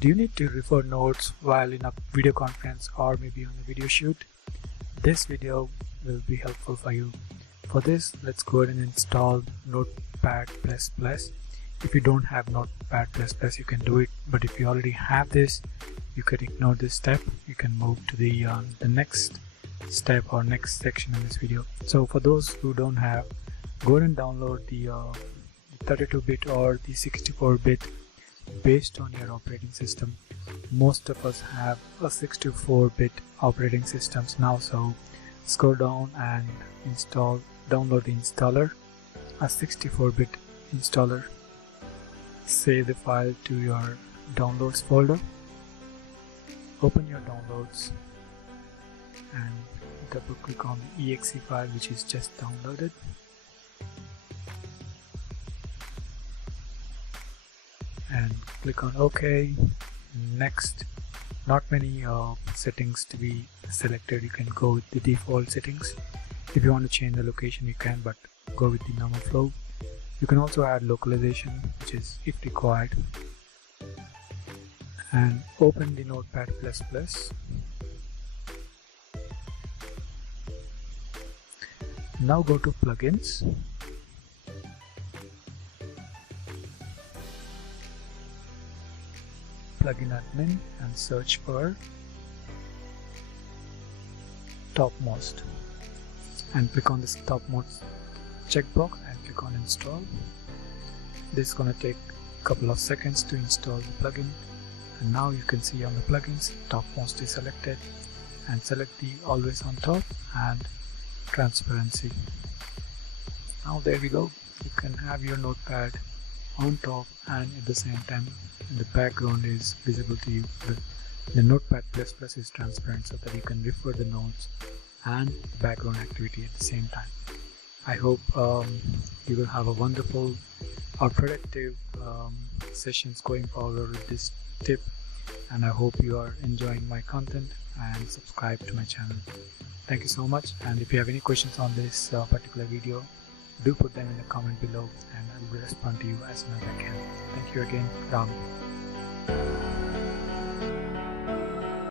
Do you need to refer notes while in a video conference or maybe on a video shoot? This video will be helpful for you. For this, let's go ahead and install Notepad++. If you don't have Notepad++, you can do it, but if you already have this, you can ignore this step. You can move to the next step or next section in this video. So for those who don't have, go ahead and download the 32-bit or the 64-bit based on your operating system. Most of us have a 64-bit operating systems now, so scroll down and download the installer, a 64-bit installer. Save the file to your downloads folder. Open your downloads and double click on the exe file which is just downloaded. And click on OK. Next. Not many settings to be selected. You can go with the default settings. If you want to change the location, you can, but go with the normal flow. You can also add localization, which is if required. And open the Notepad++. Now go to plugins. Plugin admin and search for Topmost and click on this Topmost checkbox and click on install. This is going to take a couple of seconds to install the plugin, and now you can see on the plugins Topmost is selected, and select the always on top and transparency. Now there we go, you can have your notepad on top and at the same time the background is visible to you. The Notepad++ is transparent so that you can refer the notes and background activity at the same time. I hope you will have a wonderful or productive sessions going forward with this tip, and I hope you are enjoying my content and subscribe to my channel. Thank you so much, and if you have any questions on this particular video, do put them in the comment below and I will respond to you as soon as I can. Thank you again, Ram.